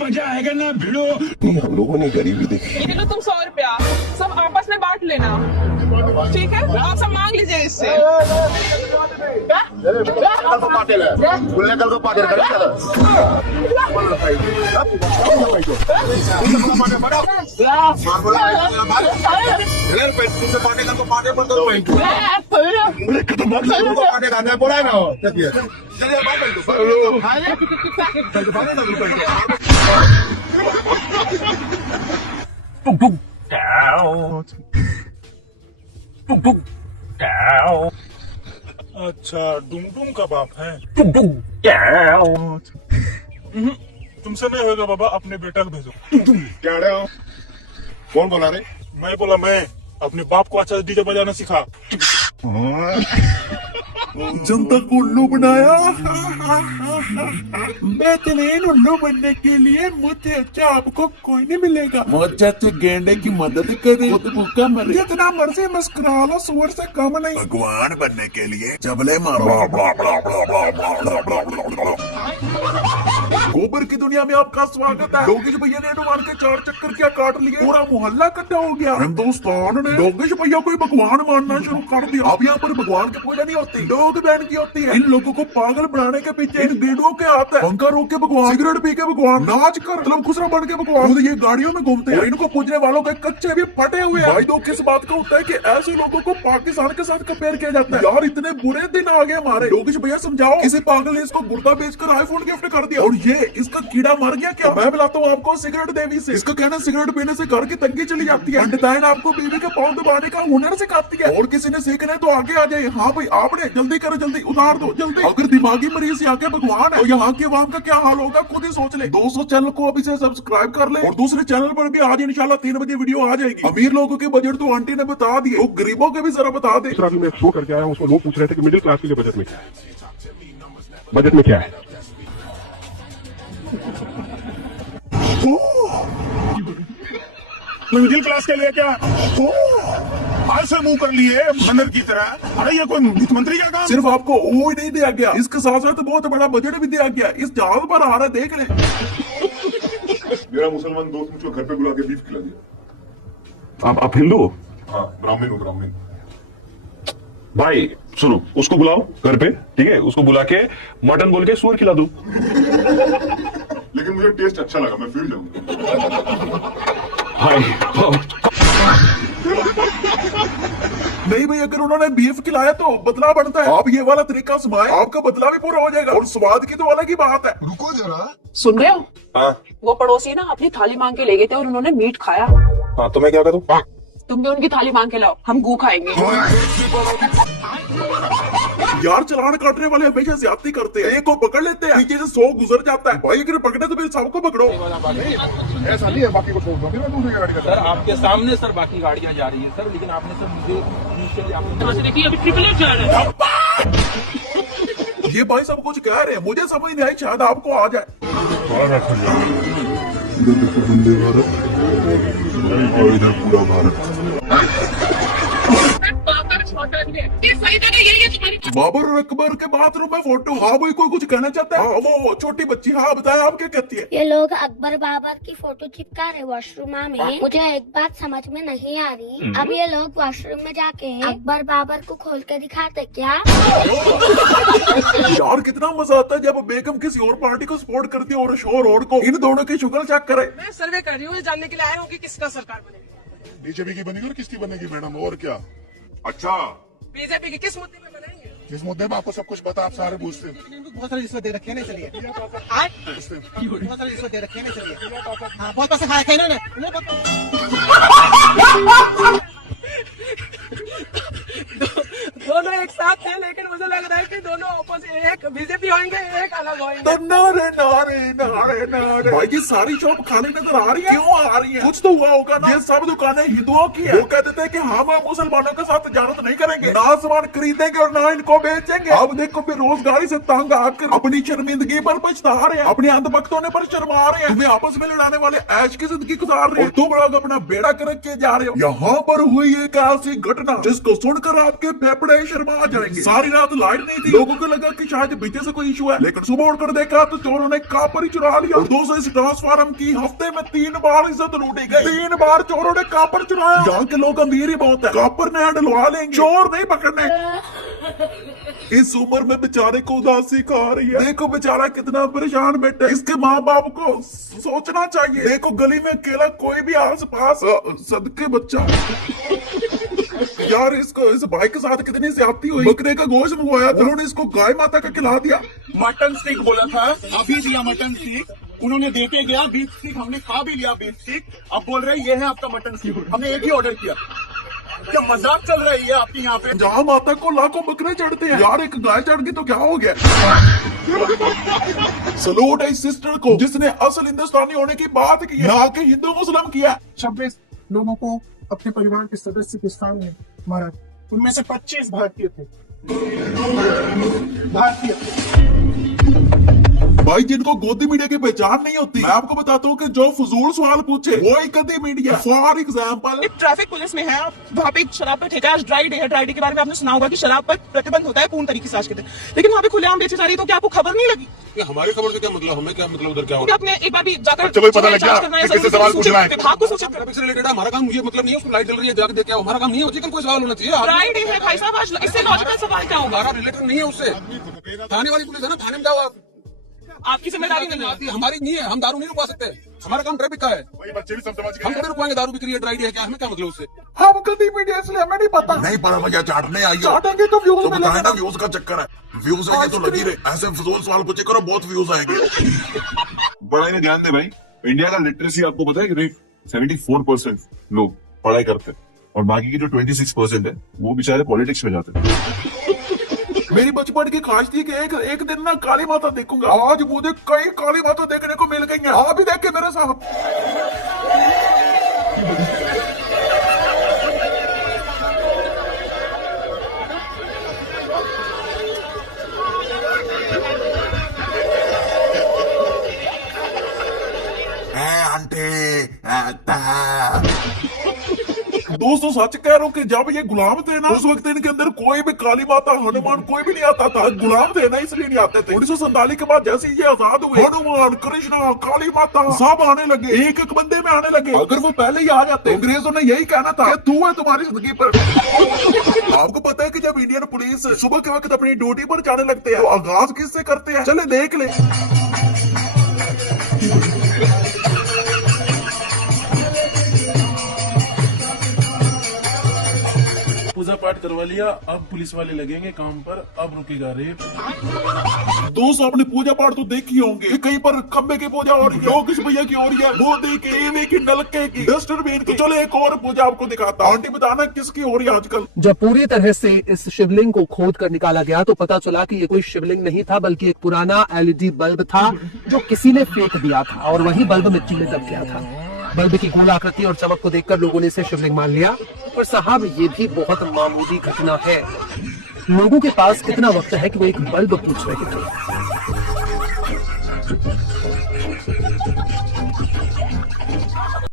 मजा आएगा ना भिड़ो। हम लोगों ने गरीबी देखी। ये लो तुम 100 रुपया, सब आपस में बांट लेना, ठीक है? आप सब मांग लीजिए इससे। अच्छा, डुमडुम का बाप है। तुमसे नहीं होगा बाबा, अपने बेटा को भेजो। क्या रहे हो? कौन बोला रे? मैं बोला, मैं अपने बाप को अच्छा डीजे बजाना सिखा। जनता को उल्लू बनाया। बेहतरीन उल्लू बनने के लिए मुझे अच्छा आपको कोई नहीं मिलेगा। मुझे से गेंडे की मदद करे, खुद भूखा मरे। जितना मर्जी मस्कुरा लो, सुअर से कम नहीं। भगवान बनने के लिए जबले मारो। गोबर की दुनिया में आपका स्वागत है। डोगेश भैया ने डुबान के 4 चक्कर क्या काट लिए, पूरा मोहल्ला इकट्ठा हो गया। हिंदुस्तान ने डोगेश भैया को भगवान मानना शुरू कर दिया। अब यहाँ पर भगवान की पूजा नहीं होती, डॉग बैंड की होती है। इन लोगों को पागल बनाने के पीछे इन गेंडों के हाथ है। पंखा रोक के भगवान, सिगरेट पी के भगवान, नाच कर मतलब खुसरा बन के भगवान, ये गाड़ियों में घूमते हैं। इनको पूजने वालों के कच्चे भी फटे हुए हैं। भाई दो किस बात का होता है कि ऐसे लोगों को पाकिस्तान के साथ कंपेयर किया जाता है। यार इतने बुरे दिन आ गए हमारे। डोगेश भैया समझाओ, किसी पागल ने इसको गुर्दा बेचकर आईफोन गिफ्ट कर दिया और ये इसका कीड़ा मर गया क्या? मैं बुलाता हूँ आपको सिगरेट देवी से। इसका कहना सिगरेट पीने से घर की तंगी चली जाती है। पंडिताइन आपको बीवी के पाँव दबाने का हुनर सिखाती है। और किसी ने सीखना है तो आगे आ जाए। हाँ भाई आपने जल्दी करो, जल्दी उतार दो जल्दी। अगर दिमागी मरीज यहाँ के भगवान है तो यहाँ के आवाम का क्या हाल होगा खुद ही सोच ले। 200 चैनल को अभी से सब्सक्राइब कर ले और दूसरे चैनल पर भी आज इंशाल्लाह 3 बजे वीडियो आ जाएगी। अमीर लोगों के बजट तो आंटी ने बता दिए, तो गरीबों के भी जरा बता दे। दूसरा भी मैं शो करके आया हूँ, उसमें लोग पूछ रहे थे कि मिडिल क्लास के लिए बजट में क्या है? बजट में क्या है? मिडिल क्लास के लिए क्या? आज से मुंह कर लिए बंदर की तरह। अरे ये कोई वित्त मंत्री का काम? सिर्फ आपको वो ही नहीं दिया गया, इसके साथ साथ बहुत बड़ा बजट भी दिया गया। इस जहाज पर आ रहा है, देख ले। मेरा मुसलमान दोस्त मुझको घर पे बुला के बीफ खिला दिया। आप हिंदू हो? हाँ, ब्राह्मण हो, ब्राह्मण। भाई सुनो, उसको बुलाओ घर पे, ठीक है? उसको बुला के मटन बोल के सुअर खिला दो। लेकिन मुझे टेस्ट अच्छा लगा, मैं फिर जाऊंगा। नहीं भाई, अगर उन्होंने बीफ खिलाया तो बदला बनता है। आप ये वाला तरीका आजमाएं, आपका बदला भी पूरा हो जाएगा। और स्वाद की तो अलग ही बात है। रुको जरा। सुन रहे हो? हाँ वो पड़ोसी ना अपनी थाली मांग के ले गए थे और उन्होंने मीट खाया। हाँ, तो मैं क्या करूँ? तुम भी उनकी थाली मांग के लाओ, हम गू खाएंगे। यार चलान काटने वाले हमेशा ज्यादती करते हैं। एक को पकड़ लेते हैं, नीचे से 100 गुजर जाता है। भाई अगर पकड़े तो फिर सबको पकड़ो। ऐसा नहीं है, बाकी को छोड़ दो, फिर मैं दूसरी गाड़ी का। सर आपके सामने सर बाकी गाड़ियां जा रही है सर, लेकिन आपने सर मुझे इनिशियली आपने देखिए अभी ट्रिपल एट जा रहा है। ये भाई सब कुछ कह रहे हैं, मुझे समझ नहीं आई, शायद आपको आ जाए। इधर पूरा भारत। बाबर और अकबर के बाथरूम में फोटो। हाँ भाई कोई कुछ कहना चाहता है? हाँ वो छोटी बच्ची, हाँ बताए आप क्या कहती है? ये लोग अकबर बाबर की फोटो चिपका रहे वॉशरूम में। मुझे एक बात समझ में नहीं आ रही, अब ये लोग वॉशरूम में जाके अकबर बाबर को खोल के दिखाते क्या? यार कितना मजा आता है जब बेगम किसी और पार्टी को सपोर्ट करती है और शोर और को। इन दोनों की शुक्ल चेक करे। मैं सर्वे कर रही हूँ, जानने के लिए आया हूँ कि किसका सरकार बनेगी। बीजेपी की बनेगी और किसकी बनेगी मैडम? और क्या? अच्छा, बीजेपी की किस मुद्दे में बनाएंगे? जिस मुद्दे में आपको सब कुछ पता, आप सारे पूछते हैं। बहुत सारी रिश्वत दे रखे हैं ना, चलिए बहुत सारी रिश्वत दे रखे हैं ना, चलिए। हाँ बहुत पैसे खाए थे इन्होंने। दोनों एक साथ थे, लेकिन मुझे लग रहा है कि दोनों ऑपोजिट, एक बीजेपी होंगे एक अलग होंगे। नारे नारे नारे नारे। भाई ये सारी शॉप खाली नजर आ रही है, क्यों आ रही है? कुछ तो हुआ होगा ना। ये सब दुकानें हिंदुओं की है। वो कहते थे कि हम मुसलमानों के साथ तजारत नहीं करेंगे, ना सामान खरीदेंगे और ना इनको बेचेंगे। अब देखो बेरोजगारी से तंग आकर अपनी शर्मिंदगी पर पछता रहे हैं, अपने अंधभक्तों ने पर शर्मा रहे हैं। तुम्हें आपस में लड़ाने वाले ऐश की जिंदगी गुजार रहे हो, तुम लोग अपना बेड़ा करके जा रहे हो। यहाँ पर हुई एक ऐसी घटना जिसको सुनकर आपके फेफड़े गए शर्मा आ जाएंगे। सारी रात लाइट नहीं थी, लोगों को लगा कि शायद बिजली से कोई इशू है, लेकिन सुबह उठकर देखा तो चोरों ने कापर ही चुरा लिया। और दोस्तों इस ट्रांसफार्मर की हफ्ते में 3 बार इज्जत लूटी गई। 3 बार चोरों ने कापर चुराया। यहाँ के लोग अमीर ही बहुत है, कापर ने डलवा लेंगे, चोर नहीं पकड़ने। इस उम्र में बेचारे को उदासी खा रही है। देखो बेचारा कितना परेशान बैठा है। इसके माँ बाप को सोचना चाहिए। देखो गली में अकेला कोई भी आस पास सदके बच्चा। यार इसको इस भाई के साथ कितनी ज्यादती हुई। बकरे का गोश्त मंगवाया था, उन्होंने इसको गाय माता का खिला दिया। मटन स्टिक बोला था, अभी दिया मटन स्टिक। उन्होंने देके गया बीफ स्टिक, हमने खा भी लिया बीफ स्टिक। अब बोल रहे ये है आपका मटन स्टिक, हमने एक ही ऑर्डर किया। क्या मजाक चल रही है आपकी यहाँ पे? जहाँ माता को लाखों बकरे चढ़ते हैं, यार एक गाय चढ़ गई तो क्या हो गया। सलूट है इस सिस्टर को जिसने असल हिंदुस्तानी होने की बात की है, यहाँ के हिंदू मुस्लिम किया। 26 लोगों को अपने परिवार के सदस्य किसान ने मारा, उनमें से 25 भारतीय थे। भाई जिनको गोदी मीडिया की पहचान नहीं होती, मैं आपको बताता हूँ कि जो फजूल सवाल पूछे वो ही गद्दी media. For example traffic police में है आप, वहाँ पे शराब पर ठेका, आज ड्राई डे है। ड्राई डे के बारे में आपने सुना होगा कि शराब पर प्रतिबंध होता है पूर्ण तरीके से आज के दिन, लेकिन वहाँ पे खुलेआम बेची जा रही है। तो क्या आपको खबर नहीं लगी? हमारी खबर से क्या मतलब, हमें क्या मतलब उधर क्या हो कि आपने एक बार भी जाकर चलो ये पता लग गया करना है, कि किससे सवाल पूछना है। विभाग को सूचित करना। से रिलेटेड हमारा काम, मुझे मतलब नहीं है उसको लाइट जल रही है जाके देखे, हमारा काम नहीं है उसी का कोई सवाल होना चाहिए। ड्राई डे है भाई साहब, आज इससे लॉजिकल सवाल क्या होगा? हमारा रिलेटेड नहीं है उससे। थाने वाली पुलिस है ना, थाने में जाओ आप। आपकी जिम्मेदारी नहीं है। हमारी नहीं है, हम दारू नहीं रुकवा सकते, हमारा काम ट्रैफिक का है। वही बच्चे भी समझ हम थोड़ी रुकवाएंगे दारू बिक्री है, ड्राई डे है, क्या हमें क्या मतलब उससे। हम गद्दी मीडिया इसलिए हमें नहीं पता। नहीं पर भैया चाटने आई हो चाटेंगे तो व्यूज तो बताए मिलेंगे ना, व्यूज का चक्कर है। व्यूज आएंगे तो लगी रहे, ऐसे फजूल सवाल पूछे करो, बहुत व्यूज आएंगे। पढ़ाई में ध्यान दे भाई, इंडिया का लिटरेसी आपको पता है कि 74% लोग पढ़ाई करते हैं और बाकी की जो 26% है वो बेचारे पॉलिटिक्स में जाते हैं। मेरी बचपन की ख्वाहिश थी कि एक दिन ना काली माता देखूंगा। आज मुझे कई काली माता देखने को मिल गई हैं। आप भी देख के मेरे साथ। दोस्तों सच कह रहा हूँ कि जब ये गुलाम थे ना, उस वक्त इनके अंदर कोई भी काली माता हनुमान कोई भी नहीं आता था। गुलाम थे ना इसलिए नहीं आते थे। 1947 के बाद जैसे ये आजाद हुए, हनुमान, कृष्णा, काली माता सब आने लगे, एक एक बंदे में आने लगे। अगर वो पहले ही आ जाते, अंग्रेजों ने यही कहना था कि तू है तुम्हारी जिंदगी पर। आपको पता है कि जब इंडियन पुलिस सुबह के वक्त अपनी ड्यूटी पर जाने लगते हैं तो आगाज किससे करते हैं? चले देख ले। पूजा पाठ करवा लिया, अब पुलिस वाले लगेंगे काम पर, अब रुकेगा रेप। दोस्त आपने पूजा पाठ तो देखी होंगे, कहीं पर खंबे की पूजा हो रही है, लोग किस भैया की हो रही है, मोदी की, ईवी की, नलके की, डस्टबिन की। चलो एक और पूजा आपको दिखाता हूं। आंटी बताना किसकी हो रही है आजकल। जब पूरी तरह से इस शिवलिंग को खोद कर निकाला गया तो पता चला कि ये कोई शिवलिंग नहीं था, बल्कि एक पुराना LED बल्ब था जो किसी ने फेंक दिया था और वही बल्ब मिट्टी में दब गया था। बल्ब की गोल आकृति और चमक को देखकर लोगों ने इसे शिवलिंग मान लिया। पर साहब ये भी बहुत मामूली घटना है। लोगों के पास कितना वक्त है कि वो एक बल्ब पूछ रहे थे।